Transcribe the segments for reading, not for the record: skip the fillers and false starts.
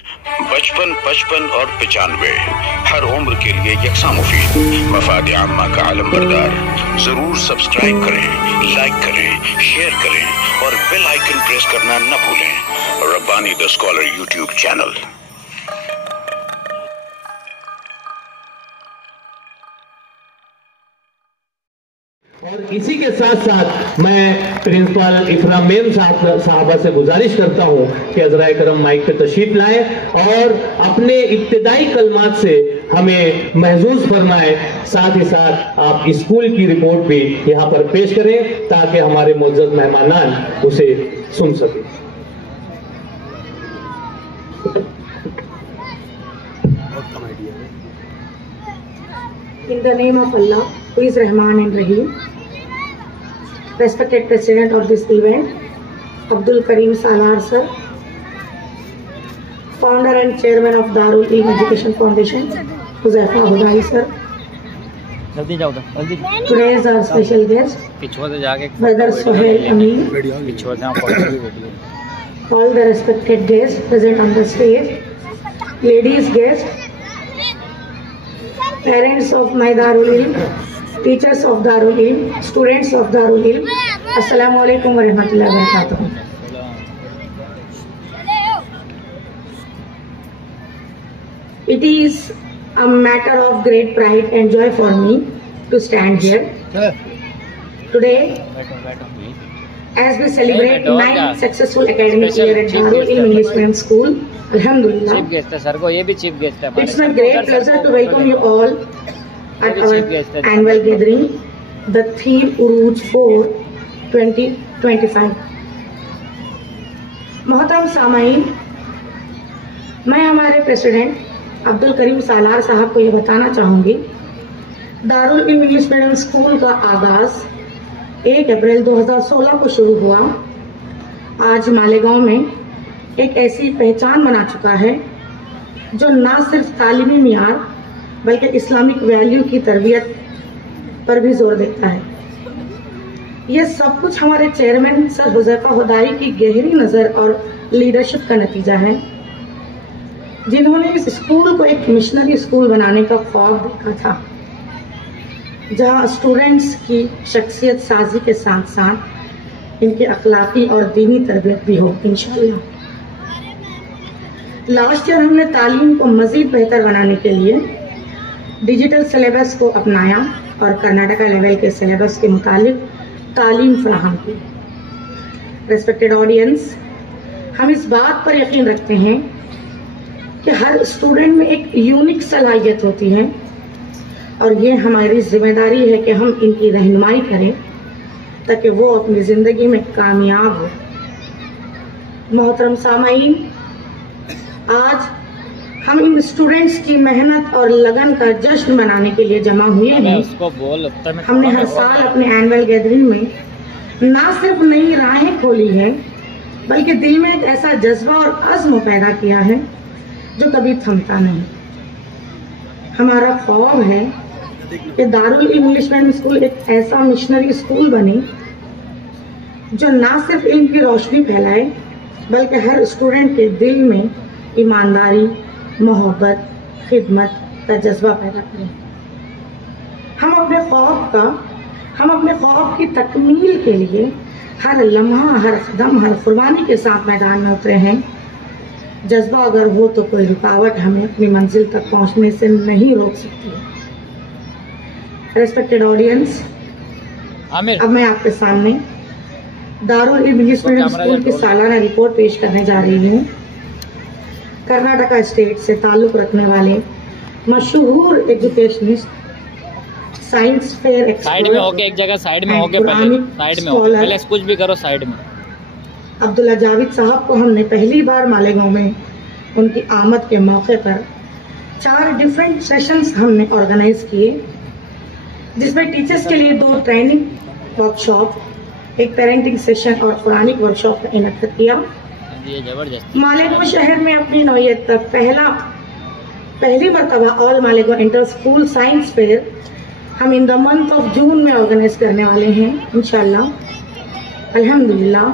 55, 55 اور 95 ہر عمر کے لیے یکساں مفید. مفاد عامہ کا علم بردار. ضرور سبسکرائب کریں، لائک کریں، شیئر کریں اور بیل آئیکن پریس کرنا نہ بھولیں. ربانی دا اسکالر یوٹیوب چینل. اور اسی کے ساتھ ساتھ میں پرنسپل اکرام میم صاحبہ سے گزارش کرتا ہوں کہ عذرائے کرم مائک پہ تشریف لائیں اور اپنے ابتدائی کلمات سے ہمیں محظوظ فرمائیں. ساتھ ہی ساتھ آپ اسکول کی رپورٹ بھی یہاں پر پیش کریں تاکہ ہمارے معزز مہمانان اسے سن سکیں. In the name of Allah, who is Rahman and Rahim, respected President of this event, Abdul Karim Salar sir, Founder and Chairman of Darul Ilm Education Foundation, Huzaifa Hudai sir, today is our special guest, Brother Sohail Amin, all the respected guests present on the stage, ladies guests, parents of my Darul Ilm, teachers of Darul Ilm, students of Darul Ilm, Assalamu alaikum wa rahmatullahi wa barakatuh. It is a matter of great pride and joy for me to stand here today as we celebrate 9 successful academic year at Darul Ilm English Medium School. Alhamdulillah. It's my great pleasure to welcome you all at our annual gathering, the theme Uruj 4 2025. मोहतरम सामाईन, मैं हमारे president Abdul Karim सालार साहब को ये बताना चाहूँगी, दारुल इल्म English medium school का आगाज़ 1 अप्रैल 2016 को शुरू हुआ. आज मालेगांव में एक ऐसी पहचान बना चुका है जो ना सिर्फ तालीमी मियार बल्कि इस्लामिक वैल्यू की तरबियत पर भी जोर देता है. ये सब कुछ हमारे चेयरमैन सर हुज़ैफा हुदाई की गहरी नज़र और लीडरशिप का नतीजा है, जिन्होंने इस स्कूल को एक मिशनरी स्कूल बनाने का ख्वाब देखा था, जहां स्टूडेंट्स की शख्सियत साजी के साथ साथ इनकी अखलाकी और दीनी तरबियत भी हो इंशाअल्लाह. लास्ट ईयर हमने तालीम को मज़ीद बेहतर बनाने के लिए डिजिटल सिलेबस को अपनाया और कर्नाटका लेवल के सिलेबस के मुताबिक तालीम फराहम की. रेस्पेक्टेड ऑडियंस, हम इस बात पर यकीन रखते हैं कि हर स्टूडेंट में एक यूनिक सलाहियत होती है और ये हमारी जिम्मेदारी है कि हम इनकी रहनुमाई करें ताकि वो अपनी ज़िंदगी में कामयाब हो. मोहतरम सामाईन, आज हम इन स्टूडेंट्स की मेहनत और लगन का जश्न मनाने के लिए जमा हुए हैं. हमने हर साल अपने एनुअल गैदरिंग में ना सिर्फ नई राहें खोली है बल्कि दिल में एक ऐसा जज्बा और अज़्म पैदा किया है जो कभी थमता नहीं. हमारा ख्वाब है कि दारुल इल्म इंग्लिश मीडियम स्कूल एक ऐसा मिशनरी स्कूल बने जो ना सिर्फ इल्म की रोशनी फैलाए बल्कि हर स्टूडेंट के दिल में ईमानदारी, मोहब्बत, खिदमत का जज्बा पैदा करें. हम अपने ख्वाब की तकमील के लिए हर लम्हा, हर कदम, हर कुर्बानी के साथ मैदान में उतरे हैं. जज्बा अगर हो तो कोई रुकावट हमें अपनी मंजिल तक पहुंचने से नहीं रोक सकती. रेस्पेक्टेड ऑडियंस, अब मैं आपके सामने दारुल इल्म इंग्लिश मीडियम स्कूल की सालाना रिपोर्ट पेश करने जा रही हूँ. कर्नाटका स्टेट से ताल्लुक़ रखने वाले मशहूर educationist, science fair expert, side में होके एक जगह साइड में होके पहले कुछ भी करो साइड में, अब्दुल्ला जावेद साहब को हमने पहली बार मालेगांव में उनकी आमद के मौके पर 4 डिफरेंट सेशंस हमने ऑर्गेनाइज किए, जिसमें टीचर्स के लिए 2 ट्रेनिंग वर्कशॉप, एक पेरेंटिंग सेशन और कुरानिक वर्कशॉप का इनेक्ट किया. मालेगांव शहर में अपनी नौयत तक पहली मरतबा all Malegaon inter school science fair हम in the month of June में ऑर्गेनाइज करने वाले हैं इंशाल्लाह. अल्हम्दुलिल्लाह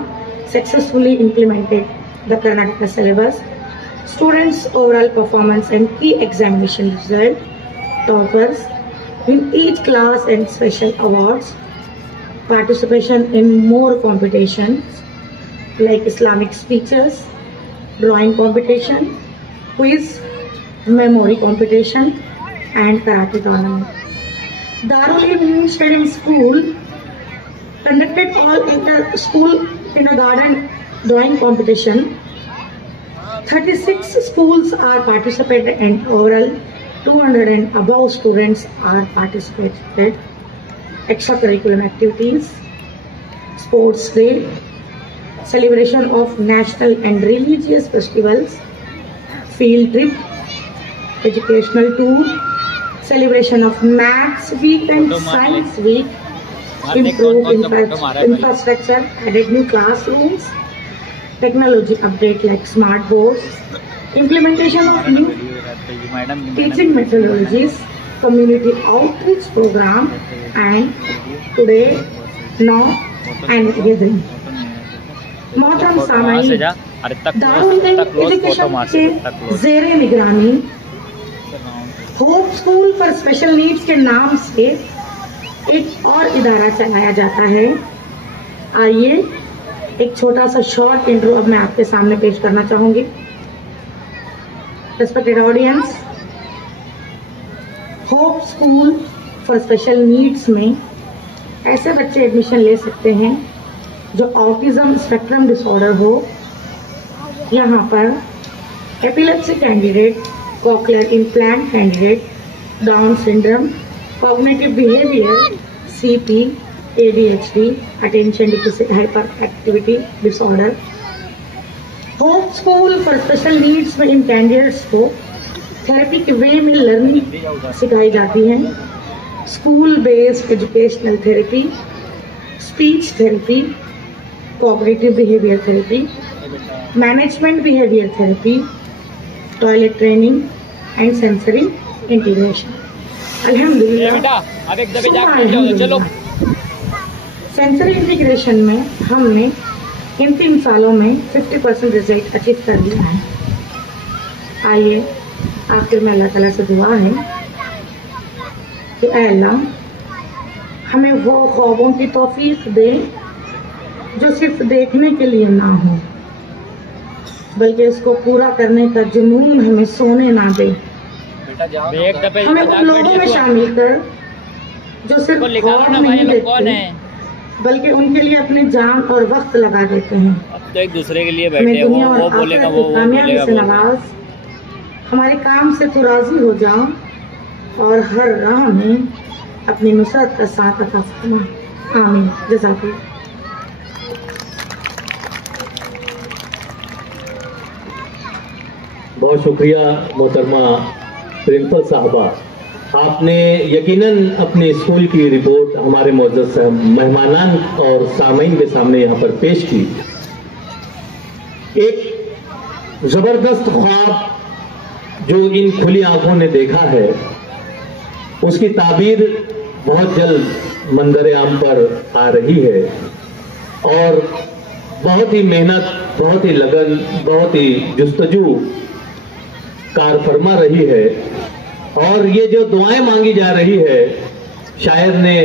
successfully implemented the Karnataka syllabus students' overall performance and key examination result, toppers in each class and special awards, participation in more competitions like Islamic speeches, drawing competition, quiz, memory competition, and karate tournament. Darul Ilm Studying School conducted all inter-school kindergarten drawing competition. 36 schools are participated and overall 200 and above students are participated. Extracurricular activities, sports day, celebration of national and religious festivals, field trip, educational tour, celebration of Maths Week and Science Week, improved infrastructure, added new classrooms, technology update like smart boards, implementation of new teaching methodologies, community outreach program, and today, now, and gathering. मोहतरम सामाईन, दारुल इल्म education के ज़ेरे निगरानी hope school for special needs के नाम से एक और इदारा चलाया जाता है। आइए एक छोटा सा शॉर्ट इंट्रो अब मैं आपके सामने पेश करना चाहूंगी। Respected audience, hope school for special needs में ऐसे बच्चे एडमिशन ले सकते हैं जो ऑटिज्म स्पेक्ट्रम डिसऑर्डर हो, यहाँ पर epilepsy candidate, cochlear implant candidate, down syndrome, cognitive behaviour, CP, ADHD, attention deficit hyperactivity disorder. Hope school for special needs में इन कैंडिडेट्स को थेरेपी के वे में लर्निंग सिखाई जाती है। School based educational therapy, speech therapy, cognitive behaviour therapy, management behaviour therapy, toilet training and sensory integration. अल्हम्दुलिल्लाह, sensory integration में हमने इन 3 सालों में 50% रिजल्ट अचीव कर लिया है। आइए आखिर में अल्लाह ताला से दुआ है कि ऐ अल्लाह हमें वो ख्वाबों की तौफीक दे जो सिर्फ देखने के लिए ना हो, बल्कि इसको पूरा करने का जुनून हमें सोने ना दे। हमें उन लोगों में शामिल कर जो सिर्फ ख्वाब नहीं देखते बल्कि उनके लिए अपने जान और वक्त लगा देते हैं। अब तो एक दूसरे के लिए बैठे हो, वो बोलेगा वो कामयाबी से नवाज, हमारे काम से तो राजी हो जाओ और हर राह में अपनी नुसरत का साथ अता फरमा। आमीन। जज़ाकल्लाह। बहुत शुक्रिया मोहतरमा प्रिंसिपल साहबा, आपने यकीनन अपनी स्कूल की रिपोर्ट हमारे मौजूद मेहमानान और सामीन के सामने यहाँ पर पेश की। एक जबरदस्त ख्वाब जो इन खुली आंखों ने देखा है, उसकी ताबीर बहुत जल्द मंजर आम पर आ रही है और बहुत ही मेहनत, बहुत ही लगन, बहुत ही जुस्तजू कार फरमा रही है। और ये जो दुआएं मांगी जा रही है, शायर ने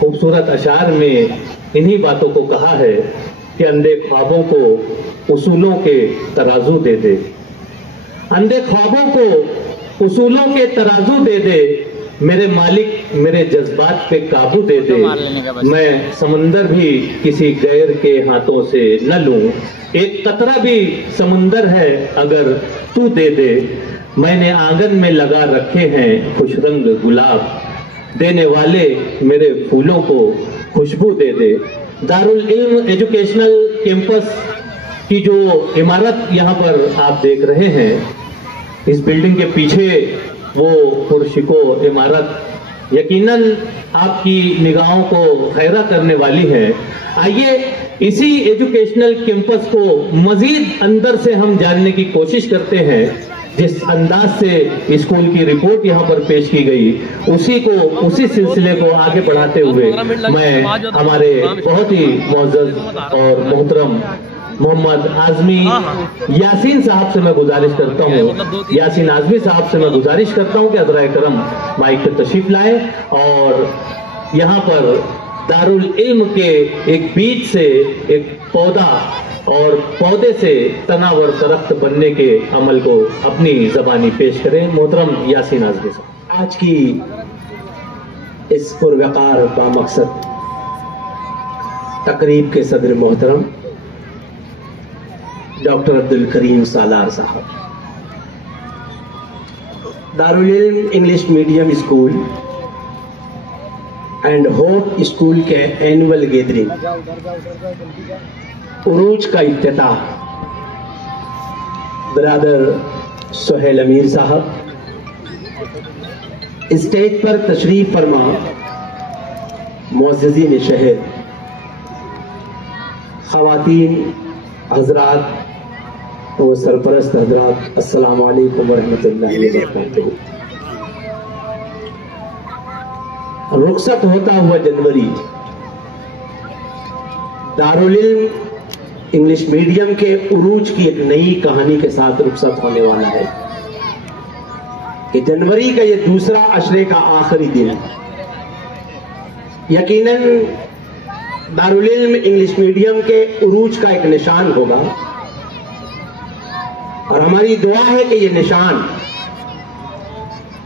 खूबसूरत अशार में इन्हीं बातों को कहा है कि अंधे ख्वाबों को उसूलों के तराजू दे दे, अंधे ख्वाबों को उसूलों के तराजू दे दे, मेरे मालिक मेरे जज्बात पे काबू दे दे, मैं समंदर भी किसी गैर के हाथों से न लूं, एक कतरा भी समंदर है अगर तू दे दे, मैंने आंगन में लगा रखे हैं खुश रंग गुलाब, देने वाले मेरे फूलों को खुशबू दे दे। दारुल इल्म एजुकेशनल कैंपस की जो इमारत यहाँ पर आप देख रहे हैं, इस बिल्डिंग के पीछे वो पुरशिको इमारत यकीनन आपकी निगाहों को खैरा करने वाली है। आइए इसी एजुकेशनल कैंपस को मजीद अंदर से हम जानने की कोशिश करते हैं। जिस अंदाज से स्कूल की रिपोर्ट यहाँ पर पेश की गई, उसी सिलसिले को आगे बढ़ाते हुए मैं हमारे बहुत ही मौजूद और मोहतरम मोहम्मद आजमी यासीन साहब से मैं गुजारिश करता हूँ, यासीन आजमी साहब से मैं गुजारिश करता हूँ कि हज़राए करम माइक पे तशरीफ लाए और यहाँ पर दारुल इल्म के एक बीज से एक पौधा और पौधे से तनावर दरख्त बनने के अमल को अपनी ज़बानी पेश करें। मोहतरम यासीन आजमी साहब। आज की इस पुरवकार बामकसद तकरीब के सदर मोहतरम डॉक्टर अब्दुल करीम सालार साहब, दारुल इल्म English medium school and hope school के एनुअल गैदरिंग उरूज का इफ्तिताह ब्रदर सुहेल अमीर साहब, स्टेज पर तशरीफ फरमा मुअज़्ज़िज़ीन शहर, ख़वातीन हज़रात और सरपरस्त हज़रात, अस्सलामु अलैकुम वरहमतुल्लाहि वबरकातुहू। रुखसत होता हुआ जनवरी दारुल इल्म इंग्लिश मीडियम के उरूज की एक नई कहानी के साथ रुखसत होने वाला है कि जनवरी का ये दूसरा अशरे का आखिरी दिन यकीनन दारुल इल्म इंग्लिश मीडियम के उरूज का एक निशान होगा और हमारी दुआ है कि ये निशान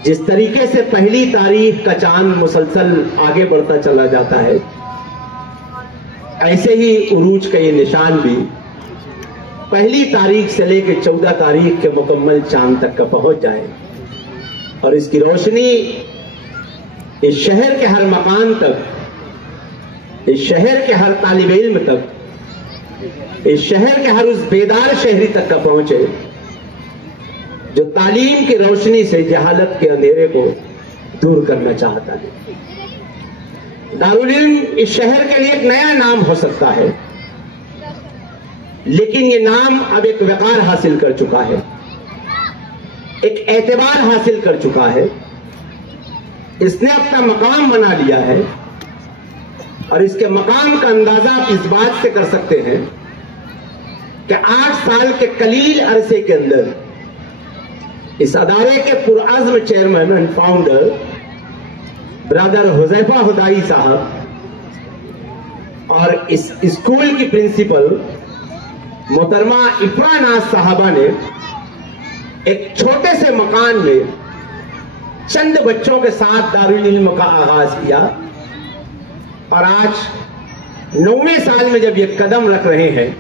जिस तरीके से पहली तारीख का चांद मुसलसल आगे बढ़ता चला जाता है, ऐसे ही उरूज का ये निशान भी पहली तारीख से लेकर 14 तारीख के मुकम्मल चांद तक का पहुंच जाए और इसकी रोशनी इस शहर के हर मकान तक, इस शहर के हर तालिब इल्म तक, इस शहर के हर उस बेदार शहरी तक का पहुंचे जो तालीम की रोशनी से जहालत के अंधेरे को दूर करना चाहता है। दारुल इल्म इस शहर के लिए एक नया नाम हो सकता है, लेकिन ये नाम अब एक वक़ार हासिल कर चुका है, एक एतबार हासिल कर चुका है, इसने अपना मकाम बना लिया है और इसके मकाम का अंदाजा आप इस बात से कर सकते हैं कि 8 साल के कलील अरसे के अंदर इस अदारे के पुरअज़्म chairman and founder brother Huzaifa Hudai साहब और इस स्कूल की प्रिंसिपल मोहतरमा इफ़रा नाज साहबा ने एक छोटे से मकान में चंद बच्चों के साथ दारुल इल्म का आगाज किया और आज 9वें साल में जब ये कदम रख रहे हैं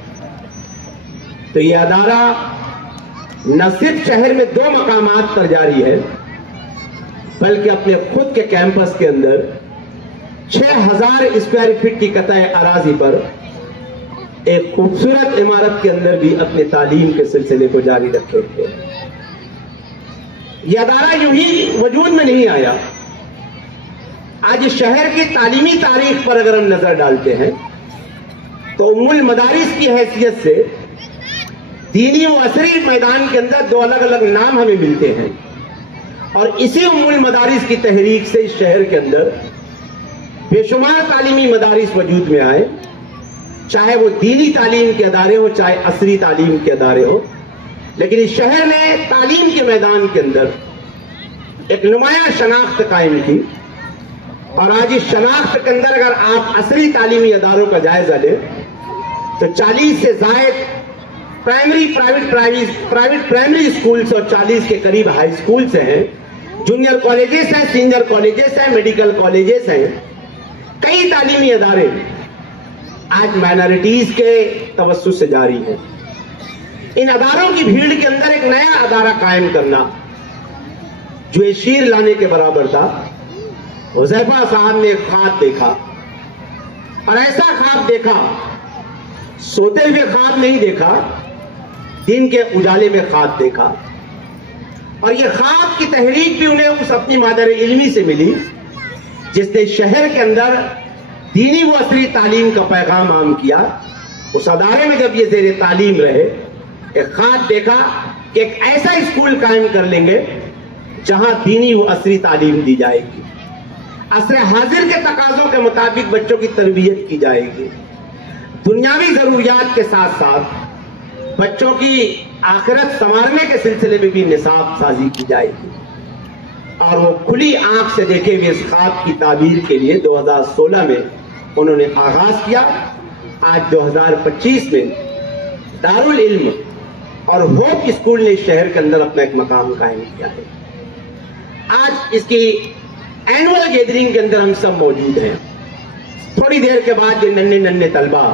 तो ये अदारा न सिर्फ शहर में 2 मकामात पर जारी है बल्कि अपने खुद के कैंपस के अंदर 6000 स्क्वायर फीट की कतई अराजी पर एक खूबसूरत इमारत के अंदर भी अपने तालीम के सिलसिले को जारी रखे हुए। यह अदारा यूं ही वजूद में नहीं आया। आज इस शहर की तालीमी तारीख पर अगर हम नजर डालते हैं तो उम्मुल मदारिस की हैसियत से दीनी और असरी मैदान के अंदर 2 अलग अलग नाम हमें मिलते हैं और इसी उम्मुल मदारिस की तहरीक से इस शहर के अंदर बेशुमार तालीमी मदारिस वजूद में आए, चाहे वो दीनी तालीम के अदारे हो चाहे असरी तालीम के अदारे हो, लेकिन इस शहर ने तालीम के मैदान के अंदर एक नुमाया शनाख्त कायम की और आज इस शनाख्त के अंदर अगर आप असरी तालीमी अदारों का जायजा लें तो 40 से जायद प्राइवेट प्राइमरी स्कूल्स और 40 के करीब हाई स्कूल्स हैं, जूनियर कॉलेजेस हैं, सीनियर कॉलेजेस हैं, मेडिकल कॉलेजेस हैं, कई तालीमी अदारे आज माइनॉरिटीज के तवस्सुस से जारी हैं। इन अदारों की भीड़ के अंदर एक नया अदारा कायम करना जो ये शीर लाने के बराबर था। हुज़ैफा साहब ने एक ख्वाब देखा और ऐसा ख्वाब देखा, सोते हुए ख्वाब नहीं देखा, दिन के उजाले में ख्वाब देखा और ये ख्वाब की तहरीक भी उन्हें उस अपनी मादर इल्मी से मिली जिसने शहर के अंदर दीनी व असरी तालीम का पैगाम आम किया। उस अदारे में जब ये जेर तालीम रहे, एक ख्वाब देखा कि एक ऐसा स्कूल कायम कर लेंगे जहां दीनी व असरी तालीम दी जाएगी, असर हाजिर के तकाजों के मुताबिक बच्चों की तरबियत की जाएगी, दुनियावी जरूरियात के साथ साथ बच्चों की आखिरत संवारने के सिलसिले में भी निसाब साजी की जाएगी और वो खुली आंख से देखे हुए इस ख्वाब की ताबीर के लिए 2016 में उन्होंने आगाज किया। आज 2025 में दारुल इल्म और होप स्कूल ने इस शहर के अंदर अपना एक मकाम कायम किया है। आज इसकी एनुअल गैदरिंग के अंदर हम सब मौजूद हैं। थोड़ी देर के बाद ये नन्हे नन्हे तलबा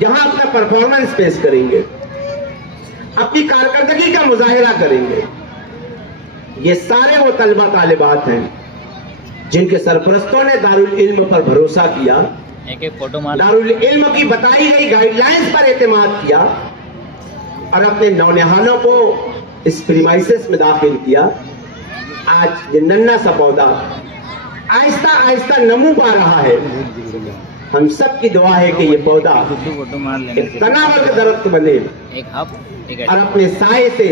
जहां अपना परफॉर्मेंस पेश करेंगे, अपनी कारकर्दगी का मुजाहिरा करेंगे, ये सारे वो तलबा तालिबात हैं जिनके सरपरस्तों ने दारुल इल्म पर भरोसा किया, एक फोटो मार, दारुल इल्म की बताई गई गाइडलाइंस पर एतमाद किया और अपने नौनिहालों को इस प्रीमाइसेस में दाखिल किया। आज ये नन्हा सा पौधा आहिस्ता आहिस्ता नमू पा रहा है। हम सब की दुआ है कि ये पौधा एक तनावर का दरख्त बने और अपने साए से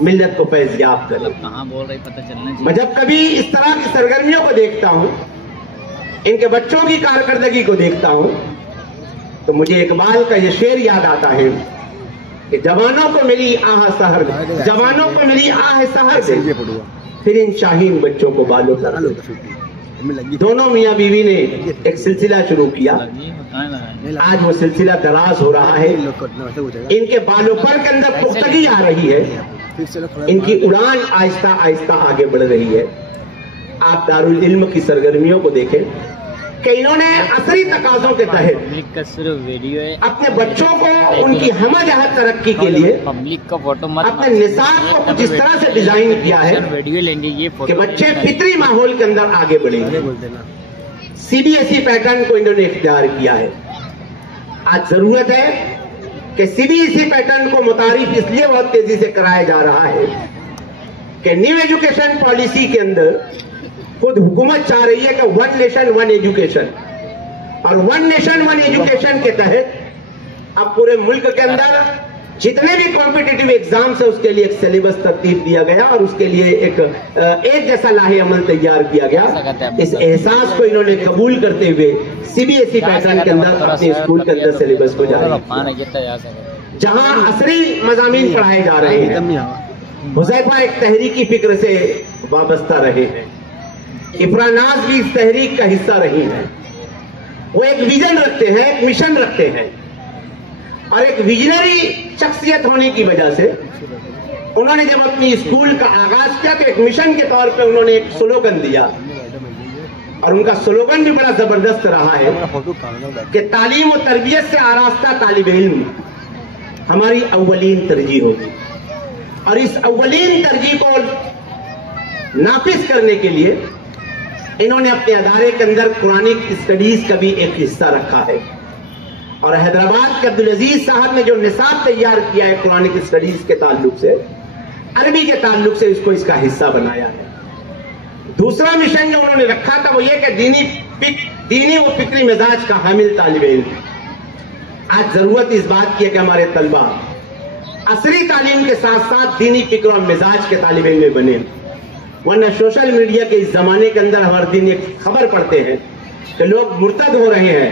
मिल्लत को फैज़याब करे। कहाँ बोल रही पता चलना चाहिए। मैं जब कभी इस तरह की सरगर्मियों को देखता हूँ, इनके बच्चों की कारकर्दगी को देखता हूँ, तो मुझे इकबाल का ये शेर याद आता है कि जवानों को मिली आह सहर, जवानों को मिली आह सहर से फिर इन शाहीन बच्चों को बालों पर। दोनों मियाँ बीवी ने एक सिलसिला शुरू किया। आज वो सिलसिला दराज हो रहा है। इनके बालों पर के अंदर पुख्तगी आ रही है, इनकी उड़ान आहिस्ता आहिस्ता आगे बढ़ रही है। आप दारुल इल्म की सरगर्मियों को देखें कि इन्होंने असरी तकाज़ों के तहत अपने बच्चों को उनकी हमजहत तरक्की के लिए पब्लिक का फोटो मत, अपने निसाब को कुछ इस तरह से डिजाइन किया है वीडियो लेंगे ये कि बच्चे फितरी माहौल के अंदर आगे बढ़ेंगे। सीबीएसई पैटर्न को इन्होंने इख्तियार किया है। आज जरूरत है कि सीबीएसई पैटर्न को मुतारिफ इसलिए बहुत तेजी से कराया जा रहा है कि न्यू एजुकेशन पॉलिसी के अंदर खुद हुकूमत चाह रही है कि 1 नेशन 1 एजुकेशन, और 1 नेशन 1 एजुकेशन के तहत अब पूरे मुल्क के अंदर जितने भी कॉम्पिटिटिव एग्जाम्स है उसके लिए एक सिलेबस तरतीब दिया गया और उसके लिए एक जैसा लाहे अमल तैयार किया गया। इस एहसास को इन्होंने कबूल करते हुए सीबीएसई पैटर्न के अंदर अपने स्कूल के अंदर सिलेबस को जारी किया, जहां असरी मज़ामीन पढ़ाए जा रहे हैं। हुज़ैफा एक तहरीकी फिक्र से वाबस्ता रहे हैं, इफ्रा नाज भी इस तहरीक का हिस्सा रही है। वो एक विजन रखते हैं, एक मिशन रखते हैं और एक विजनरी शख्सियत होने की वजह से उन्होंने जब अपनी स्कूल का आगाज किया तो एक मिशन के तौर पे उन्होंने एक स्लोगन दिया और उनका स्लोगन भी बड़ा जबरदस्त रहा है कि तालीम और तरबियत से आरास्ता तालिब इल्म हमारी अव्वलीन तरजीह होगी। और इस अव्वलीन तरजीह को नाफिज करने के लिए इन्होंने अपने अदारे के अंदर कुरानिक स्टडीज का भी एक हिस्सा रखा है और हैदराबाद के अब्दुल अजीज साहब ने जो निसाब तैयार किया है कुरानिक स्टडीज के ताल्लुक से, अरबी के ताल्लुक से, इसको इसका हिस्सा बनाया है। दूसरा मिशन जो उन्होंने रखा था वो ये कि दीनी व फिक्री मिजाज का हामिल तालिब इल्म। आज जरूरत इस बात की है कि हमारे तलबा असरी तालीम के साथ साथ दीनी फिक्र और मिजाज के तालिब इल्म बने, वरना सोशल मीडिया के इस जमाने के अंदर हर दिन एक खबर पढ़ते हैं कि लोग मुर्तद हो रहे हैं,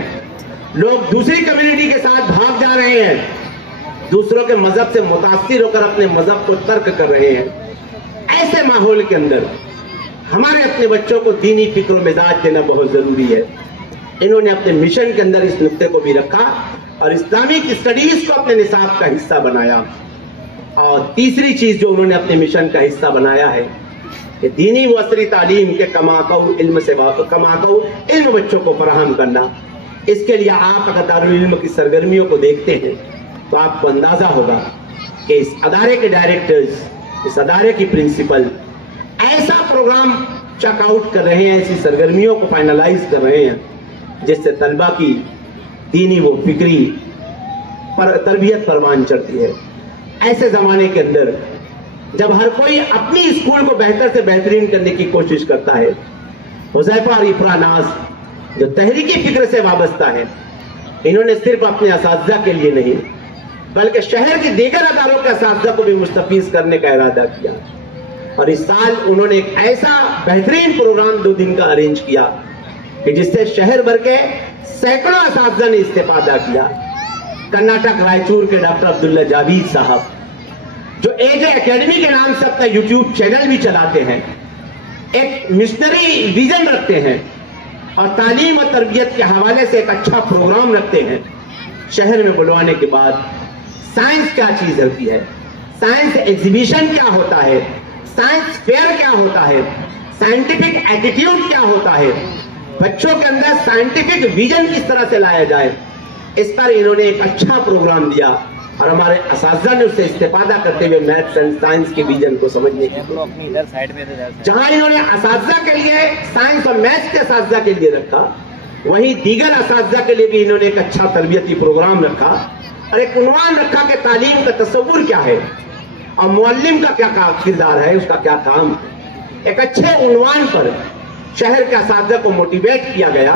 लोग दूसरी कम्युनिटी के साथ भाग जा रहे हैं, दूसरों के मजहब से मुतासिर होकर अपने मजहब को तर्क कर रहे हैं। ऐसे माहौल के अंदर हमारे अपने बच्चों को दीनी फिक्र और मिजाज देना बहुत जरूरी है। इन्होंने अपने मिशन के अंदर इस नुक्ते को भी रखा और इस्लामिक स्टडीज को अपने निसाब का हिस्सा बनाया। और तीसरी चीज जो उन्होंने अपने मिशन का हिस्सा बनाया है कि दीनी व असरी तालीम के कमाकऊ इल्म बच्चों को फराहम करना। इसके लिए आप अगर दारुल इल्म की सरगर्मियों को देखते हैं तो आपको अंदाजा होगा कि इस अदारे के डायरेक्टर्स, इस अदारे की प्रिंसिपल ऐसा प्रोग्राम चेकआउट कर रहे हैं, ऐसी सरगर्मियों को फाइनलाइज कर रहे हैं जिससे तलबा की दीनी व फिक्री पर तरबियत परवान चढ़ती है। ऐसे जमाने के अंदर जब हर कोई अपनी स्कूल को बेहतर से बेहतरीन करने की कोशिश करता है, हुज़ैफा और इफ्रा नाज जो तहरीकी फिक्र से वाबस्ता है, इन्होंने सिर्फ अपने असातिज़ा के लिए नहीं बल्कि शहर की दीगर अदारों के असातिज़ा को भी मुस्तफीज करने का इरादा किया। और इस साल उन्होंने एक ऐसा बेहतरीन प्रोग्राम 2 दिन का अरेंज किया कि जिससे शहर भर के सैकड़ों असातिज़ा ने इस्तेफादा किया। कर्नाटक रायचूर के डॉक्टर अब्दुल्ला जावेद साहब, जो एज एकेडमी के नाम से अपना यूट्यूब चैनल भी चलाते हैं, एक मिशनरी विजन रखते हैं और तालीम और तरबियत के हवाले से एक अच्छा प्रोग्राम रखते हैं। शहर में बुलवाने के बाद साइंस क्या चीज होती है, साइंस एग्जीबिशन क्या होता है, साइंस फेयर क्या होता है, साइंटिफिक एटीट्यूड क्या होता है, बच्चों के अंदर साइंटिफिक विजन किस तरह से लाया जाए, इस पर इन्होंने एक अच्छा प्रोग्राम दिया और हमारे असातिज़ा ने उससे इस्तेफादा करते हुए मैथ्स एंड साइंस के विजन को समझने की, जहां इन्होंने असातिज़ा के लिए साइंस और मैथ्स के असातिज़ा के लिए रखा, वहीं दीगर असातिज़ा के लिए भी इन्होंने एक अच्छा तरबियती प्रोग्राम रखा और एक उन्वान रखा कि तालीम का तस्वुर क्या है और मुअल्लिम का क्या किरदार है, उसका क्या काम है। एक अच्छे उन्वान पर शहर के असातिज़ा को मोटिवेट किया गया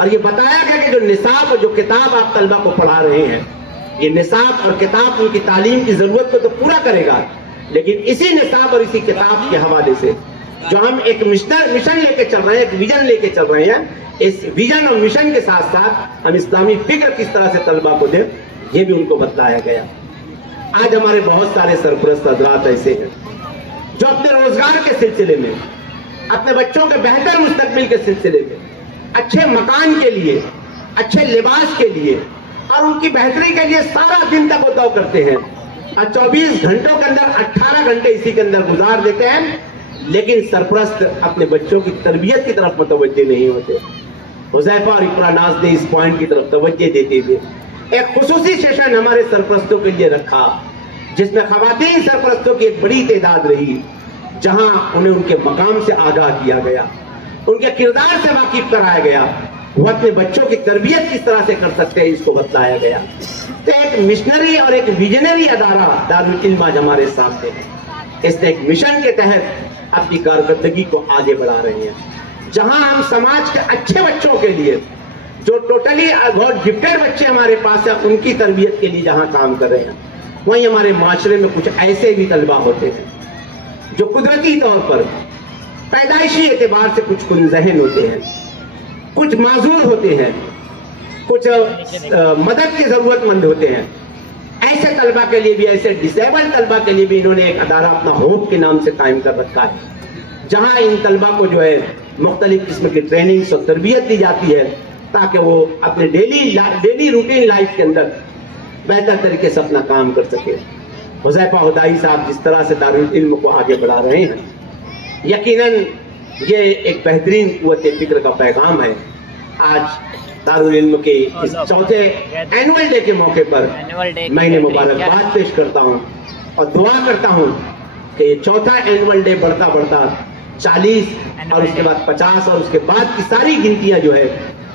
और ये बताया गया कि जो निसाब और जो किताब आप तलबा को पढ़ा रहे हैं, ये निसाब और किताब उनकी तालीम की जरूरत को तो पूरा करेगा, लेकिन इसी निसाब और इसी किताब के हवाले से जो हम एक मिशन लेके चल रहे हैं, एक विजन लेके चल रहे हैं, इस विजन और मिशन के साथ साथ हम इस्लामी फिक्र किस तरह से तलबा को दें, ये भी उनको बताया गया। आज हमारे बहुत सारे सरपरस्त हजरात ऐसे हैं जो अपने रोजगार के सिलसिले में, अपने बच्चों के बेहतर मुस्तकबिल के सिलसिले में, अच्छे मकान के लिए, अच्छे लिबास के लिए और उनकी बेहतरी के लिए सारा दिन तक उताव करते हैं और 24 घंटों के अंदर 18 घंटे इसी के अंदर गुजार देते हैं, लेकिन सरपरस्त अपने बच्चों की तरबियत की तरफ मुतवज्जे नहीं होते। हुज़ैफा और इकरा नाज ने इस पॉइंट की तरफ तवज्जे देते हुए एक खुसूसी सेशन हमारे सरपरस्तों के लिए रखा, जिसमें खवातीन सरपरस्तों की एक बड़ी तादाद रही, जहां उन्हें उनके मकाम से आगाह किया गया, उनके किरदार से वाकिफ कराया गया, वो अपने बच्चों की तरबियत किस तरह से कर सकते हैं इसको बताया गया। तो एक मिशनरी और एक विजनरी अदारा दारुल इल्म आज हमारे सामने है। इसने एक मिशन के तहत अपनी कारकर्दगी को आगे बढ़ा रहे हैं, जहां हम समाज के अच्छे बच्चों के लिए, जो टोटली बहुत गिफ्टेड बच्चे हमारे पास हैं, उनकी तरबियत के लिए जहां काम कर रहे हैं, वहीं हमारे माशरे में कुछ ऐसे भी तलबा होते हैं जो कुदरती तौर पर पैदाइशी एतबार से कुछ कुनज़हन होते हैं, कुछ माजूर होते हैं, कुछ मदद की जरूरतमंद होते हैं। ऐसे तलबा के लिए भी, ऐसे डिसेबल्ड तलबा के लिए भी इन्होंने एक अदारा अपना होप के नाम से कायम कर रखा है, जहां इन तलबा को जो है मुख्तलिफ किस्म की ट्रेनिंग्स और तरबियत दी जाती है ताकि वो अपने डेली रूटीन लाइफ के अंदर बेहतर तरीके से अपना काम कर सके। हुज़ैफा हुदाई साहब जिस तरह से दारुल इल्म को आगे बढ़ा रहे हैं, यकीनन ये एक बेहतरीन क़ुव्वत फ़िक्र का पैगाम है। आज दारुल इल्म के इस चौथे एनुअल डे के मौके पर मैं इन्हें मुबारकबाद पेश करता हूँ और दुआ करता हूँ कि ये चौथा एनुअल डे बढ़ता बढ़ता 40 और उसके बाद 50 और उसके बाद की सारी गिनतियां जो है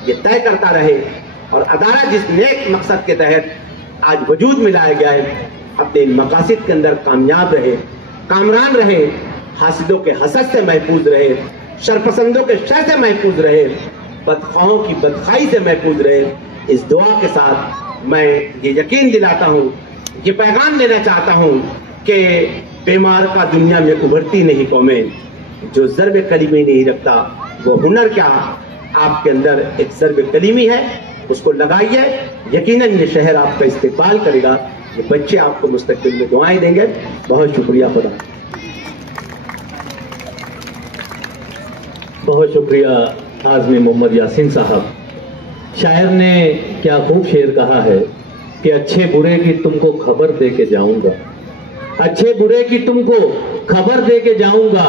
ये तय करता रहे और अदारा जिस नेक मकसद के तहत आज वजूद में लाया गया है, अपने इन मकासद के अंदर कामयाब रहे, कामरान रहे, हासिदों के हसद से महफूज रहे, शरपसंदों के शर से महफूज रहे, बदख्वाहों की बदखाई से महफूज रहे। इस दुआ के साथ मैं ये यकीन दिलाता हूँ, ये पैगाम देना चाहता हूँ कि बीमार का दुनिया में उभरती नहीं कौमें, जो ज़र्ब कलीमी नहीं रखता वो हुनर क्या। आपके अंदर एक ज़र्ब कलीमी है, उसको लगाइए, यकीनन ये शहर आपका इस्तेक़बाल करेगा, ये बच्चे आपको मुस्तक़बिल में दुआएं देंगे। बहुत शुक्रिया खुदा। बहुत शुक्रिया आज़मी मोहम्मद यासीन साहब। शायर ने क्या खूब शेर कहा है कि अच्छे बुरे की तुमको खबर दे के जाऊंगा, अच्छे बुरे की तुमको खबर दे के जाऊंगा,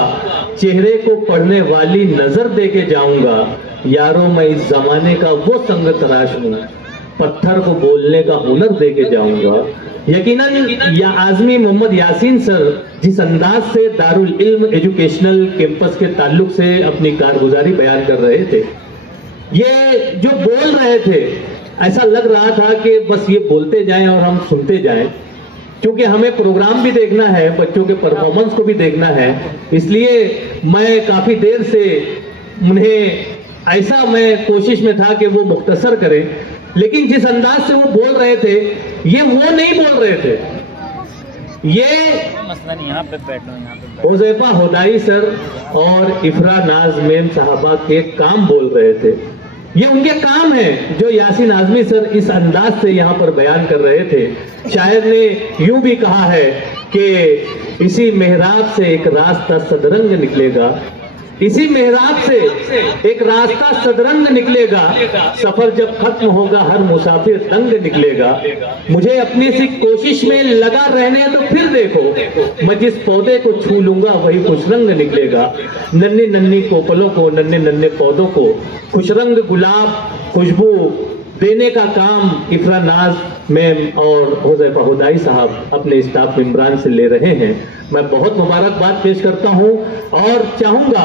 चेहरे को पढ़ने वाली नजर दे के जाऊंगा, यारों मैं इस जमाने का वो संग तराश हूं, पत्थर को बोलने का हुनर दे के जाऊंगा। यकीनन या आज़मी मोहम्मद यासीन सर जिस अंदाज से दारुल इल्म एजुकेशनल कैंपस के ताल्लुक से अपनी कारगुजारी बयान कर रहे थे, ये जो बोल रहे थे ऐसा लग रहा था कि बस ये बोलते जाएं और हम सुनते जाएं, क्योंकि हमें प्रोग्राम भी देखना है, बच्चों के परफॉर्मेंस को भी देखना है। इसलिए मैं काफी देर से उन्हें ऐसा मैं कोशिश में था कि वो मुख्तसर करें, लेकिन जिस अंदाज से वो बोल रहे थे ये वो नहीं बोल रहे थे, ये मसला नहीं, यहाँ पे बैठो, हुज़ैफा हुदाई सर और इफ़रा नाज मेम साहबा के काम बोल रहे थे। ये उनके काम है जो यासीन आजमी सर इस अंदाज से यहाँ पर बयान कर रहे थे। शायर ने यूं भी कहा है कि इसी मेहराब से एक रास्ता सदरंग निकलेगा, इसी मेहराब से एक रास्ता सदरंग निकलेगा, सफर जब खत्म होगा हर मुसाफिर तंग निकलेगा। मुझे अपनी सी कोशिश में लगा रहने तो फिर देखो, मैं जिस पौधे को छू लूंगा वही खुशरंग निकलेगा। नन्ही नन्ही कोपलों को, नन्हे नन्हे पौधों को खुशरंग गुलाब खुशबू देने का काम इफ्रा नाज मैम और हुज़ैफा हुदाई साहब अपने स्टाफ मेंबरान से ले रहे हैं। मैं बहुत मुबारकबाद पेश करता हूं और चाहूंगा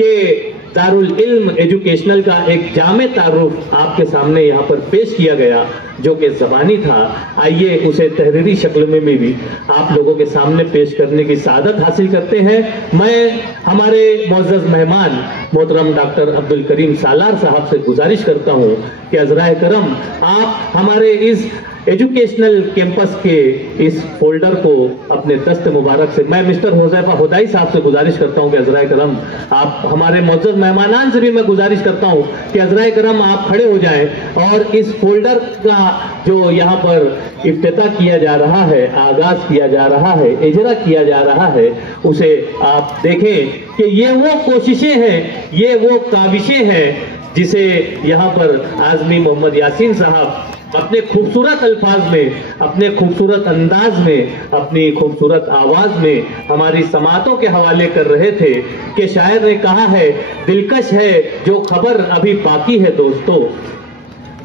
कि दारुल इल्म एजुकेशनल का एक जामे तारुफ आपके सामने यहाँ पर पेश किया गया जो कि ज़बानी था। आइए उसे तहरीरी शक्ल में भी आप लोगों के सामने पेश करने की सादत हासिल करते हैं। मैं हमारे मुअज़्ज़ज़ मेहमान मोहतरम डॉक्टर अब्दुल करीम सालार साहब से गुजारिश करता हूँ कि अज़राए करम आप हमारे इस एजुकेशनल कैंपस के इस फोल्डर को अपने दस्त मुबारक से, मैं मिस्टर हुज़ैफा हुदाई साहब से गुजारिश करता हूं कि अज़राए करम आप, हमारे मौजूद मेहमानान से भी मैं गुजारिश करता हूं कि अज़राए करम आप खड़े हो जाएं और इस फोल्डर का जो यहाँ पर इफ्तिताह किया जा रहा है, आगाज किया जा रहा है, इजरा किया जा रहा है, उसे आप देखें कि ये वो कोशिशें हैं, ये वो काविशें हैं जिसे यहाँ पर आज़मी मोहम्मद यासीन साहब अपने खूबसूरत अल्फाज में, अपने खूबसूरत अंदाज में, अपनी खूबसूरत आवाज में हमारी समातों के हवाले कर रहे थे कि शायर ने कहा है, दिलकश है जो खबर अभी बाकी है दोस्तों,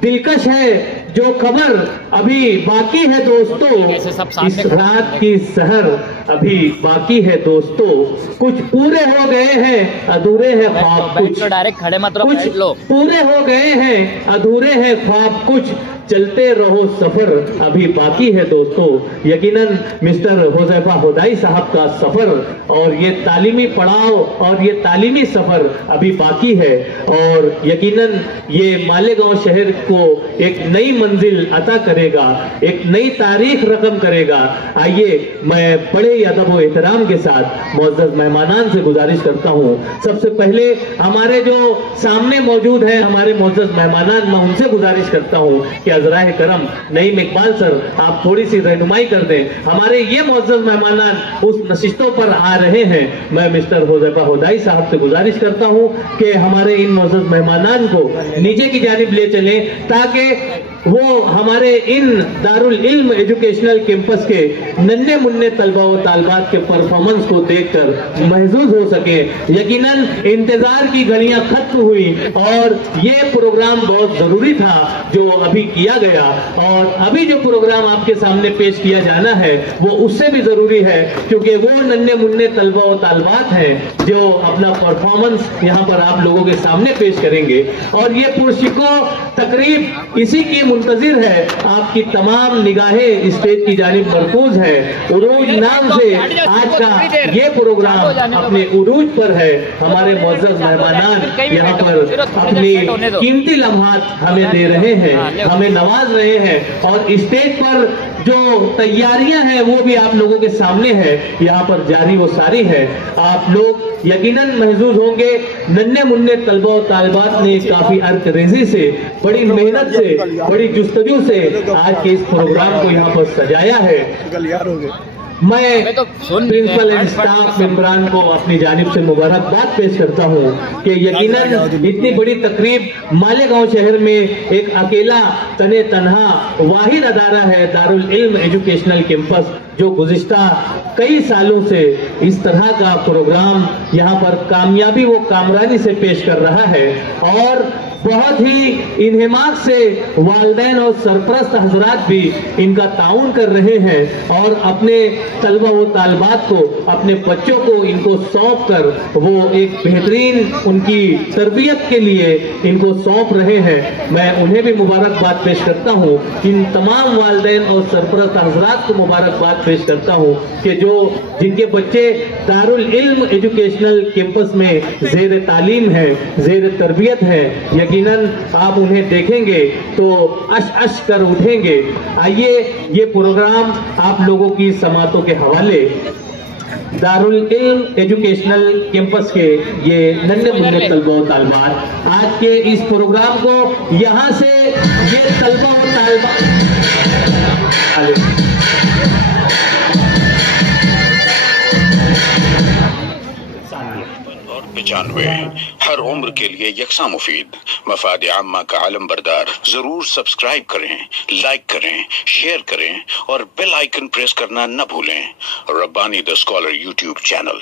दिलकश है जो खबर अभी बाकी है दोस्तों, इस रात की सहर अभी बाकी है दोस्तों, कुछ पूरे हो गए हैं अधूरे हैं ख्वाब कुछ, डायरेक्ट खड़े मत रहो, कुछ पूरे हो गए हैं अधूरे हैं ख्वाब कुछ, चलते रहो सफर अभी बाकी है दोस्तों। यकीनन मिस्टर हुज़ैफा हुदाई साहब का सफर और ये तालीमी पड़ाव और ये तालीमी सफर अभी बाकी है और यकीनन ये मालेगांव शहर को एक नई मंजिल अता करेगा, एक नई तारीख रकम करेगा। आइए मैं बड़े अदब व एहतराम के साथ मुअज़्ज़ज़ मेहमानान से गुजारिश करता हूँ, सबसे पहले हमारे जो सामने मौजूद हैं हमारे मुअज़्ज़ज़ मेहमानान, मैं उनसे गुजारिश करता हूँ कि अज़राए करम नईम इकबाल सर आप थोड़ी सी रहनुमाई कर दें। हमारे ये मुअज़्ज़ज़ मेहमानान उस नशिस्तों पर आ रहे हैं। मैं मिस्टर हुज़ैफा हुदाई साहब से गुजारिश करता हूँ कि हमारे इन मुअज़्ज़ज़ मेहमानान को नीचे की जानिब ले चलें ताकि वो हमारे इन दारुल इल्म एजुकेशनल कैंपस के नन्हे मुन्ने तलबा व तालबात के परफॉर्मेंस को देखकर महसूस हो सके। यकीनन इंतजार की घड़ियां खत्म हुई और ये प्रोग्राम बहुत जरूरी था जो अभी किया गया और अभी जो प्रोग्राम आपके सामने पेश किया जाना है वो उससे भी जरूरी है क्योंकि वो नन्हे मुन्ने तलबा व तालबात हैं जो अपना परफॉर्मेंस यहाँ पर आप लोगों के सामने पेश करेंगे और ये पुरशिको तकरीब इसी की मुंतजिर है। आपकी तमाम निगाहें स्टेज की जानिब मरकूज है। उरूज नाम से आज का ये प्रोग्राम अपने उरूज पर है। हमारे मुअज़्ज़ज़ मेहमानान यहाँ पर अपनी कीमती लम्हात हमें दे रहे हैं, हमें नवाज रहे हैं और स्टेज पर जो तैयारियां हैं वो भी आप लोगों के सामने है, यहाँ पर जारी वो सारी है। आप लोग यकीनन महसूस होंगे नन्हे मुन्ने तलबा और तालिबात ने काफी अर्क-रेज़ी से, बड़ी मेहनत से, बड़ी जुस्तजू से आज के इस प्रोग्राम को यहाँ पर सजाया है। मैं प्रिंसिपल एंड स्टाफ मेंबरान को अपनी जानिब से मुबारकबाद पेश करता हूँ कि यकीनन इतनी बड़ी तकरीब मालेगांव शहर में एक अकेला तने तन्हा वाहिद अदारा है दारुल इल्म एजुकेशनल कैंपस जो गुज़िश्ता कई सालों से इस तरह का प्रोग्राम यहाँ पर कामयाबी व कामरानी से पेश कर रहा है और बहुत ही इन्हिमाक से वालिदैन और सरपरस्त हजरात भी इनका ताउन कर रहे हैं और अपने तलबा व तालिबात को, अपने बच्चों को इनको सौंप कर वो एक बेहतरीन उनकी तरबियत के लिए इनको सौंप रहे हैं। मैं उन्हें भी मुबारकबाद पेश करता हूँ। इन तमाम वालिदैन और सरपरस्त हजरात को मुबारकबाद पेश करता हूँ कि जिनके बच्चे दारुल इल्म एजुकेशनल कैंपस में ज़ेर तालीम है, ज़ेर तरबियत है। यकीनन आप उन्हें देखेंगे तो अश अश कर उठेंगे। आइए ये प्रोग्राम आप लोगों की समातों के हवाले दारुल इल्म एजुकेशनल कैंपस के ये नन्हे मुन्ने तलबा और तालिबात आज के इस प्रोग्राम को यहाँ से ये तलबा और तालिबात और 95 हर उम्र के लिए यकसा मुफीद मफाद आम्मा का आलम बरदार। जरूर सब्सक्राइब करें, लाइक करें, शेयर करें और बेल आइकन प्रेस करना न भूलें। Rabbani the scholar YouTube channel.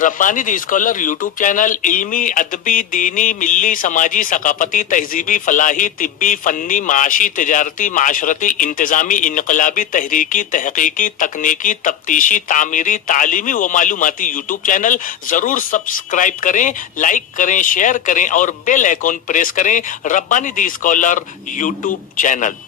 Rabbani the scholar YouTube channel इल्मी, अदबी, दीनी, मिली, समाजी, सकाफती, तहजीबी, फलाही, तिब्बी, फन्नी, माशी, तिजारती, माशरती, इंतजामी, इनकलाबी, तहरीकी, तहकीकी, तकनीकी, तफ्तीशी, तामीरी, तालीमी व मालूमाती यूट्यूब चैनल। जरूर सब्सक्राइब करें, लाइक करें, शेयर करें और बेल आइकन प्रेस करें। Rabbani the scholar YouTube channel.